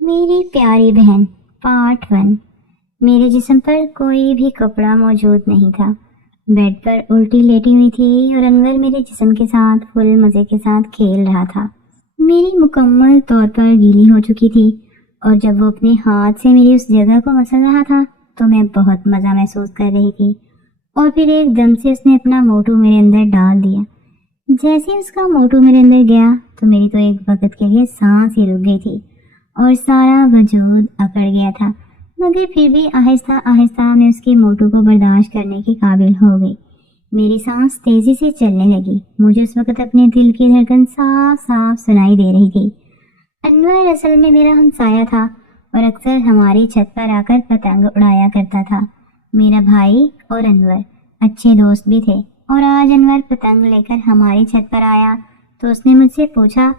मेरी प्यारी बहन पार्ट 1। मेरे जिस्म पर कोई भी कपड़ा मौजूद नहीं था। बेड पर उल्टी लेटी हुई थी और अनवर मेरे जिस्म के साथ फुल मज़े के साथ खेल रहा था। मेरी मुकम्मल तौर पर गीली हो चुकी थी और जब वो अपने हाथ से मेरी उस जगह को मसल रहा था तो मैं बहुत मज़ा महसूस कर रही थी। और फिर एकदम से उसने अपना मोटू मेरे अंदर डाल दिया। जैसे उसका मोटू मेरे अंदर गया तो मेरी तो एक वक्त के लिए सांस ही रुक गई थी और सारा वजूद अकड़ गया था, मगर फिर भी आहिस्ता आहिस्ता मैं उसके मोटू को बर्दाश्त करने के काबिल हो गई। मेरी सांस तेजी से चलने लगी। मुझे उस वक्त अपने दिल की धड़कन साफ साफ सुनाई दे रही थी। अनवर असल में मेरा हमसाया था और अक्सर हमारी छत पर आकर पतंग उड़ाया करता था। मेरा भाई और अनवर अच्छे दोस्त भी थे और आज अनवर पतंग लेकर हमारी छत पर आया तो उसने मुझसे पूछा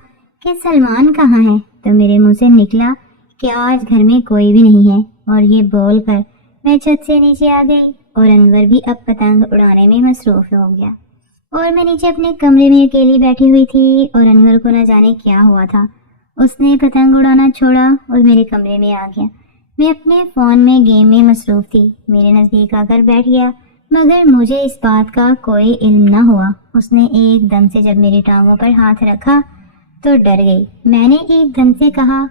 कि सलमान कहाँ है, तो मेरे मुंह से निकला कि आज घर में कोई भी नहीं है और ये बोलकर मैं छत से नीचे आ गई और अनवर भी अब पतंग उड़ाने में मसरूफ हो गया और मैं नीचे अपने कमरे में अकेली बैठी हुई थी और अनवर को न जाने क्या हुआ था। उसने पतंग उड़ाना छोड़ा और मेरे कमरे में आ गया। मैं अपने फ़ोन में गेम में मसरूफ थी। मेरे नज़दीक आकर बैठ गया, मगर मुझे इस बात का कोई इल्म न हुआ। उसने एकदम से जब मेरी टांगों पर हाथ रखा तो डर गई। मैंने एकदम से कहा,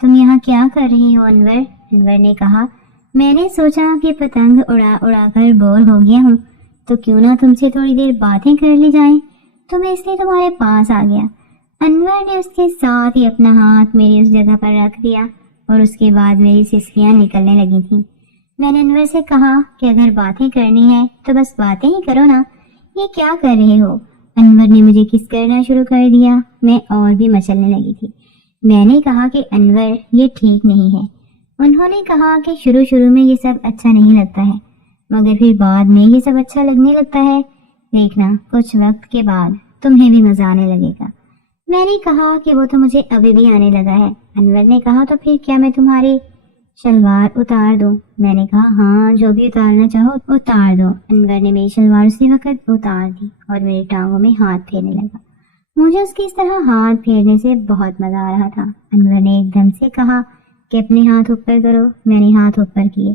तुम यहाँ क्या कर रही हो अनवर? अनवर ने कहा, मैंने सोचा कि पतंग उड़ा उड़ा कर बोर हो गया हूँ तो क्यों ना तुमसे थोड़ी देर बातें कर ली जाएं, तो मैं इसलिए तुम्हारे पास आ गया। अनवर ने उसके साथ ही अपना हाथ मेरी उस जगह पर रख दिया और उसके बाद मेरी सिसकियाँ निकलने लगी थीं। मैंने अनवर से कहा कि अगर बातें करनी है तो बस बातें ही करो ना, ये क्या कर रहे हो? अनवर ने मुझे किस करना शुरू कर दिया। मैं और भी मचलने लगी थी। मैंने कहा कि अनवर ये ठीक नहीं है। उन्होंने कहा कि शुरू शुरू में ये सब अच्छा नहीं लगता है, मगर फिर बाद में ये सब अच्छा लगने लगता है। देखना कुछ वक्त के बाद तुम्हें भी मजा आने लगेगा। मैंने कहा कि वो तो मुझे अभी भी आने लगा है। अनवर ने कहा, तो फिर क्या मैं तुम्हारी शलवार उतार दूं? मैंने कहा, हाँ, जो भी उतारना चाहो उतार दो। अनवर ने मेरी शलवार उसी वक्त उतार दी और मेरी टांगों में हाथ फेरने लगा। मुझे उसकी इस तरह हाथ फेरने से बहुत मजा आ रहा था। अनवर ने एकदम से कहा कि अपने हाथ ऊपर करो। मैंने हाथ ऊपर किए।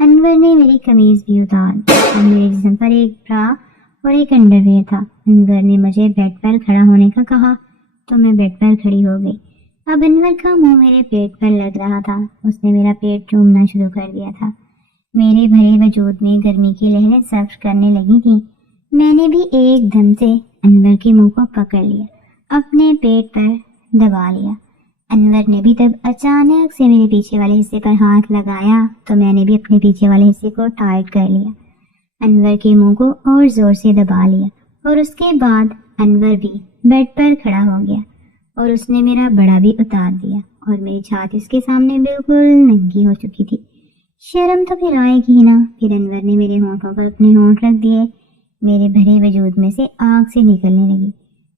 अनवर ने मेरी कमीज भी उतार दी और मेरे जिस्म पर एक ब्रा और एक अंडरवियर था। अनवर ने मुझे बेड पर खड़ा होने का कहा तो मैं बेड पर खड़ी हो गई। अब अनवर का मुंह मेरे पेट पर लग रहा था। उसने मेरा पेट चूमना शुरू कर दिया था। मेरे भरे वजूद में गर्मी की लहरें सब्ज करने लगी थी। मैंने भी एकदम से अनवर के मुंह को पकड़ लिया, अपने पेट पर दबा लिया। अनवर ने भी तब अचानक से मेरे पीछे वाले हिस्से पर हाथ लगाया तो मैंने भी अपने पीछे वाले हिस्से को टाइट कर लिया। अनवर के मुंह को और जोर से दबा लिया और उसके बाद अनवर भी बेड पर खड़ा हो गया और उसने मेरा बड़ा भी उतार दिया और मेरी छाती उसके सामने बिल्कुल नंगी हो चुकी थी। शर्म तो फिर आएगी ही ना। फिर अनवर ने मेरे होंठों पर अपने होंठ रख दिए। मेरे भरे वजूद में से आग से निकलने लगी।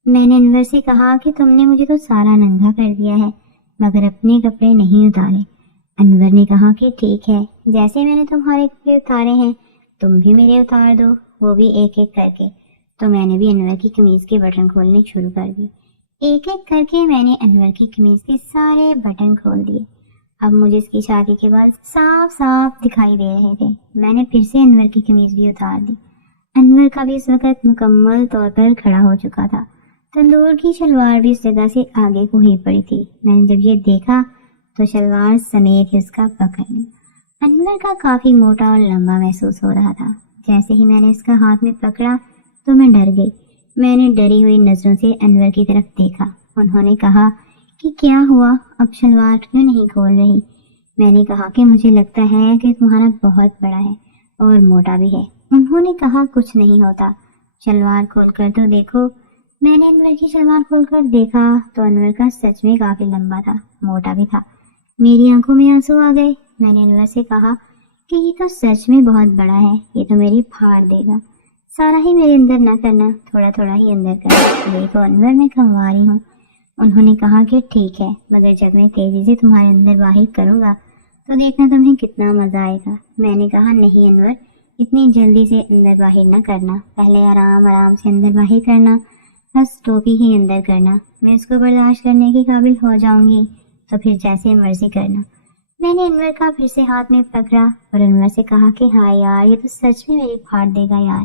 मैंने अनवर से कहा कि तुमने मुझे तो सारा नंगा कर दिया है, मगर अपने कपड़े नहीं उतारे। अनवर ने कहा कि ठीक है, जैसे मैंने तुम्हारे कपड़े उतारे हैं तुम भी मेरे उतार दो, वो भी एक एक करके। तो मैंने भी अनवर की कमीज के बटन खोलने शुरू कर दिए। एक एक करके मैंने अनवर की कमीज के सारे बटन खोल दिए। अब मुझे इसकी छाती के बाल साफ साफ दिखाई दे रहे थे। मैंने फिर से अनवर की कमीज भी उतार दी। अनवर का भी इस वक्त मुकम्मल तौर पर खड़ा हो चुका था। तंदूर की शलवार भी उस जगह से आगे को ही पड़ी थी। मैंने जब ये देखा तो शलवार समेत ही उसका पकड़ लिया। अनवर का काफी मोटा और लंबा महसूस हो रहा था। जैसे ही मैंने उसका हाथ में पकड़ा तो मैं डर गई। मैंने डरी हुई नजरों से अनवर की तरफ देखा। उन्होंने कहा कि क्या हुआ, अब शलवार क्यों नहीं खोल रही? मैंने कहा कि मुझे लगता है कि तुम्हारा बहुत बड़ा है और मोटा भी है। उन्होंने कहा कुछ नहीं होता, शलवार खोलकर तो देखो। मैंने अनवर की शलवार खोलकर देखा तो अनवर का सच में काफी लंबा था, मोटा भी था। मेरी आंखों में आंसू आ गए। मैंने अनवर से कहा कि ये तो सच में बहुत बड़ा है, ये तो मेरी फाड़ देगा। सारा ही मेरे अंदर न करना, थोड़ा थोड़ा ही अंदर करना। देखो अनवर, मैं कमवारी हूँ। उन्होंने कहा कि ठीक है, मगर जब मैं तेजी से तुम्हारे अंदर बाहर करूँगा तो देखना तुम्हें कितना मजा आएगा। मैंने कहा नहीं अनवर, इतनी जल्दी से अंदर बाहर न करना, पहले आराम आराम से अंदर बाहर करना, बस टोपी ही अंदर करना। मैं उसको बर्दाश्त करने के काबिल हो जाऊंगी تو پھر جیسے مرضی کرنا۔ میں نے انور کا پھر سے ہاتھ میں پکڑا اور انور سے کہا کہ ہاں یار، یہ تو سچ میں میری پھاڑ دے گا یار۔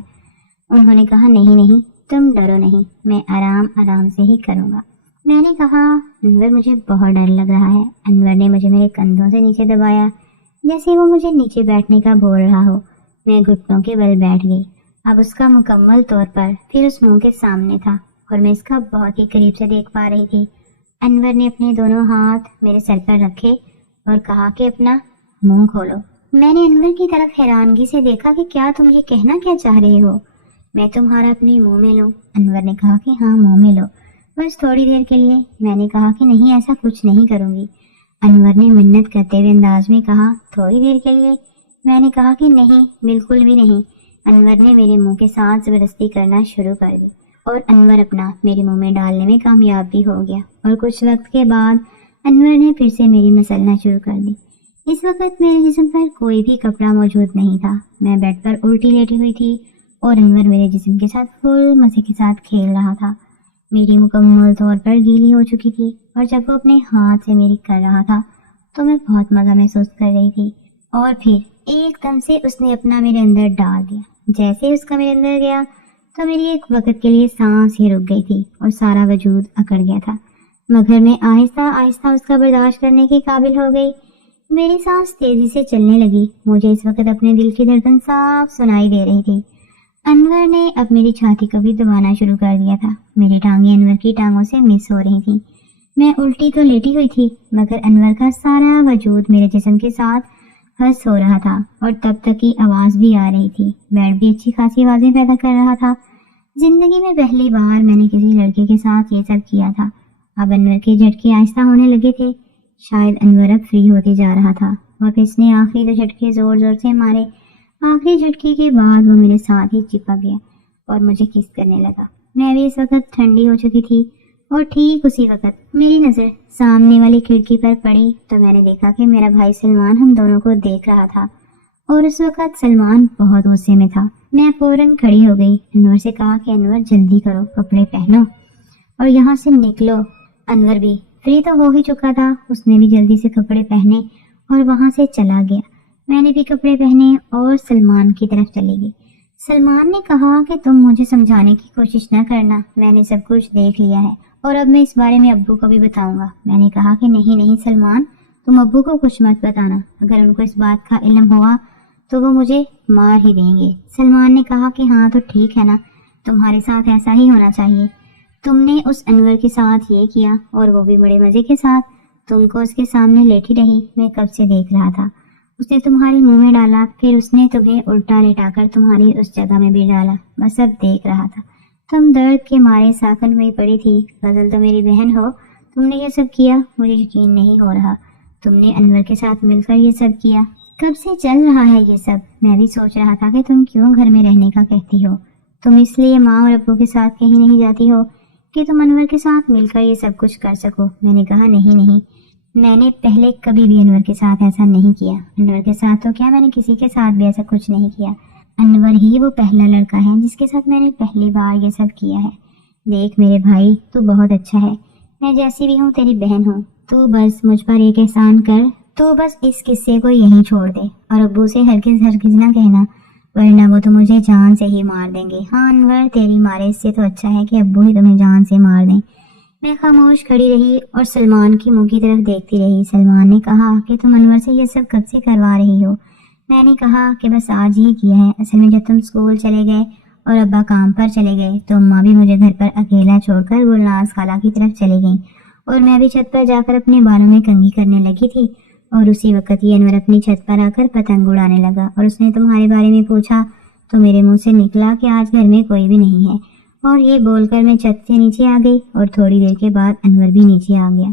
انہوں نے کہا نہیں نہیں، تم ڈرو نہیں، میں آرام آرام سے ہی کروں گا۔ میں نے کہا انور مجھے بہت ڈر لگ رہا ہے۔ انور نے مجھے میرے کندھوں سے نیچے دبایا جیسے وہ مجھے نیچے بیٹھنے کا بول رہا ہو۔ میں گھٹنوں کے بل بیٹھ گئی۔ اب اس کا مکمل طور پر پھر اس منہ کے سامنے تھا اور میں اس کا بہت ہی قریب سے دیکھ پا رہی تھی۔ انور نے اپنے دونوں ہاتھ میرے سر پر رکھے اور کہا کہ اپنا منہ کھولو۔ میں نے انور کی طرف حیرانگی سے دیکھا کہ کیا تم یہ کہنا کیا چاہ رہے ہو؟ میں تمہارا اپنے منہ میں لوں؟ انور نے کہا کہ ہاں منہ میں لو، بس تھوڑی دیر کے لیے۔ میں نے کہا کہ نہیں، ایسا کچھ نہیں کروں گی۔ انور نے منت کرتے ہوئے انداز میں کہا تھوڑی دیر کے لیے؟ میں نے کہا کہ نہیں، بالکل بھی نہیں۔ انور نے میرے منہ کے ساتھ زبردستی کرنا شروع کر دی اور انور اپنا میرے منہ میں ڈالنے میں کامیاب بھی ہو گیا، اور کچھ وقت کے بعد انور نے پھر سے میری مسلنا شروع کر دی۔ اس وقت میرے جسم پر کوئی بھی کپڑا موجود نہیں تھا۔ میں بیڈ پر الٹی لیٹی ہوئی تھی اور انور میرے جسم کے ساتھ فل مزے کے ساتھ کھیل رہا تھا۔ میری مکمل طور پر گیلی ہو چکی تھی اور جب وہ اپنے ہاتھ سے میری کر رہا تھا تو میں بہت مزہ محسوس کر رہی تھی۔ اور پھر ایک دم سے اس نے اپنا میرے اندر ڈال دیا۔ جیسے اس کا میرے اندر گیا تو میری ایک وقت کے لیے سانس ہی رک گئی تھی اور سارا وجود اکڑ گیا تھا، مگر میں آہستہ آہستہ اس کا برداشت کرنے کے قابل ہو گئی۔ میری سانس تیزی سے چلنے لگی۔ مجھے اس وقت اپنے دل کی دھڑکن صاف سنائی دے رہی تھی۔ انور نے اب میری چھاتی کو بھی دبانا شروع کر دیا تھا۔ میری ٹانگیں انور کی ٹانگوں سے مس ہو رہی تھیں۔ میں الٹی تو لیٹی ہوئی تھی مگر انور کا سارا وجود میرے جسم کے ساتھ ہنس ہو رہا تھا اور تب تک کی آواز بھی آ رہی تھی۔ بیڈ بھی اچھی خاصی آوازیں پیدا کر رہا تھا۔ زندگی میں پہلی بار میں نے کسی لڑکے کے ساتھ یہ سب کیا تھا۔ اب انور کے جھٹکے آہستہ ہونے لگے تھے۔ شاید انور اب فری ہوتے جا رہا تھا اور پھر اس نے آخری دو جھٹکے زور زور سے مارے۔ آخری جھٹکے کے بعد وہ میرے ساتھ ہی چپک گیا اور مجھے کس کرنے لگا۔ میں بھی اس وقت ٹھنڈی ہو چکی تھی اور ٹھیک اسی وقت میری نظر سامنے والی کھڑکی پر پڑی تو میں نے دیکھا کہ میرا بھائی سلمان ہم دونوں کو دیکھ رہا تھا اور اس وقت سلمان بہت غصے میں تھا۔ میں فوراً کھڑی ہو گئی۔ انور سے کہا کہ انور جلدی کرو، کپڑے پہنو اور یہاں سے نکلو۔ انور بھی فری تو ہو ہی چکا تھا، اس نے بھی جلدی سے کپڑے پہنے اور وہاں سے چلا گیا۔ میں نے بھی کپڑے پہنے اور سلمان کی طرف چلی گئی۔ سلمان نے کہا کہ تم مجھے سمجھانے کی کوشش نہ کرنا، میں نے سب کچھ دیکھ لیا ہے اور اب میں اس بارے میں ابو کو بھی بتاؤں گا۔ میں نے کہا کہ نہیں نہیں سلمان، تم ابو کو کچھ مت بتانا، اگر ان کو اس بات کا علم ہوا تو وہ مجھے مار ہی دیں گے۔ سلمان نے کہا کہ ہاں تو ٹھیک ہے نا، تمہارے ساتھ ایسا ہی ہونا چاہیے۔ تم نے اس انور کے ساتھ یہ کیا اور وہ بھی بڑے مزے کے ساتھ، تم کو اس کے سامنے لیٹی رہی، میں کب سے دیکھ رہا تھا۔ اس نے تمہارے منہ میں ڈالا، پھر اس نے تمہیں الٹا لٹا کر تمہاری اس جگہ میں بھی ڈالا، میں سب دیکھ رہا تھا۔ تم درد کے مارے ساکن ہوئی پڑی تھی۔ غزل تو میری بہن ہو، تم نے یہ سب کیا، مجھے یقین نہیں ہو رہا تم نے انور کے ساتھ مل کر یہ سب کیا۔ کب سے چل رہا ہے یہ سب؟ میں بھی سوچ رہا تھا کہ تم کیوں گھر میں رہنے کا کہتی ہو؟ تم اس لیے ماں اور ابو کے ساتھ کہیں نہیں جاتی ہو کہ تم انور کے ساتھ مل کر یہ سب کچھ کر سکو؟ میں نے کہا نہیں نہیں، میں نے پہلے کبھی بھی انور کے ساتھ ایسا نہیں کیا۔ انور کے ساتھ تو کیا، میں نے کسی کے ساتھ بھی ایسا کچھ نہیں کیا۔ انور ہی وہ پہلا لڑکا ہے جس کے ساتھ میں نے پہلی بار یہ سب کیا ہے۔ دیکھ میرے بھائی، تو بہت اچھا ہے، میں جیسی بھی ہوں تیری بہن ہوں، تو بس مجھ پر ایک احسان کر، تو بس اس قصے کو یہیں چھوڑ دے اور ابو سے ہرگز ہرگز نہ کہنا، ورنہ وہ تو مجھے جان سے ہی مار دیں گے۔ ہاں انور، تیری مارے اس سے تو اچھا ہے کہ ابو ہی تمہیں جان سے مار دیں۔ میں خاموش کھڑی رہی اور سلمان کی منہ کی طرف دیکھتی رہی۔ سلمان نے کہا کہ تم انور سے یہ سب کب سے کروا رہی ہو؟ میں نے کہا کہ بس آج ہی کیا ہے۔ اصل میں جب تم اسکول چلے گئے اور ابا کام پر چلے گئے تو اماں بھی مجھے گھر پر اکیلا چھوڑ کر گلناز خالہ کی طرف چلی گئیں اور میں بھی چھت پر جا کر اپنے بالوں میں کنگھی کرنے لگی تھی، اور اسی وقت ہی انور اپنی چھت پر آ کر پتنگ اڑانے لگا اور اس نے تمہارے بارے میں پوچھا تو میرے منہ سے نکلا کہ آج گھر میں کوئی بھی نہیں ہے، اور یہ بول کر میں چھت سے نیچے آ گئی اور تھوڑی دیر کے بعد انور بھی نیچے آ گیا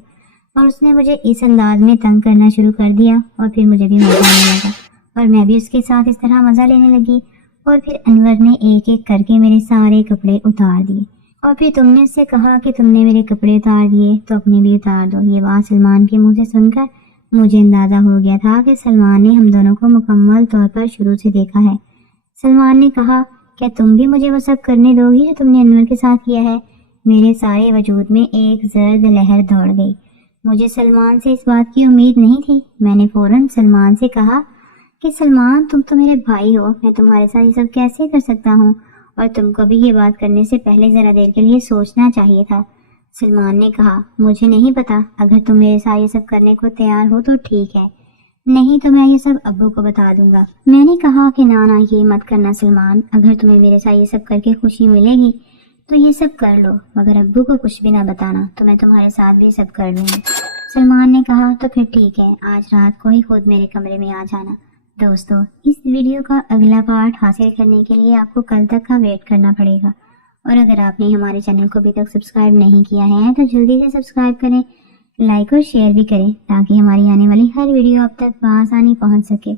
اور اس نے مجھے اس انداز میں تنگ کرنا شروع کر دیا اور پھر مجھے بھی مزہ آنے لگا اور میں بھی اس کے ساتھ اس طرح مزہ لینے لگی، اور پھر انور نے ایک ایک کر کے میرے سارے کپڑے اتار دیے اور پھر تم نے اس سے کہا کہ تم نے میرے کپڑے اتار دیے تو اپنے بھی اتار دو۔ یہ بات سلمان کے منہ سے سن کر مجھے اندازہ ہو گیا تھا کہ سلمان نے ہم دونوں کو مکمل طور پر شروع سے دیکھا ہے۔ سلمان نے کہا کیا تم بھی مجھے وہ سب کرنے دو گی جو تم نے انور کے ساتھ کیا ہے؟ میرے سارے وجود میں ایک زرد لہر دوڑ گئی۔ मुझे सलमान से इस बात की उम्मीद नहीं थी। मैंने फौरन सलमान से कहा कि सलमान, तुम तो मेरे भाई हो, मैं तुम्हारे साथ ये सब कैसे कर सकता हूँ, और तुमको भी ये बात करने से पहले ज़रा देर के लिए सोचना चाहिए था। सलमान ने कहा, मुझे नहीं पता, अगर तुम मेरे साथ ये सब करने को तैयार हो तो ठीक है, नहीं तो मैं ये सब अब्बू को बता दूंगा। मैंने कहा कि ना ये मत करना सलमान, अगर तुम्हें मेरे साथ ये सब करके खुशी मिलेगी तो ये सब कर लो, मगर अब्बू को कुछ भी ना बताना, तो मैं तुम्हारे साथ भी सब कर लूँगी। सलमान ने कहा, तो फिर ठीक है, आज रात को ही खुद मेरे कमरे में आ जाना। दोस्तों, इस वीडियो का अगला पार्ट हासिल करने के लिए आपको कल तक का वेट करना पड़ेगा, और अगर आपने हमारे चैनल को अभी तक सब्सक्राइब नहीं किया है तो जल्दी से सब्सक्राइब करें, लाइक और शेयर भी करें, ताकि हमारी आने वाली हर वीडियो आप तक आसानी पहुंच सके।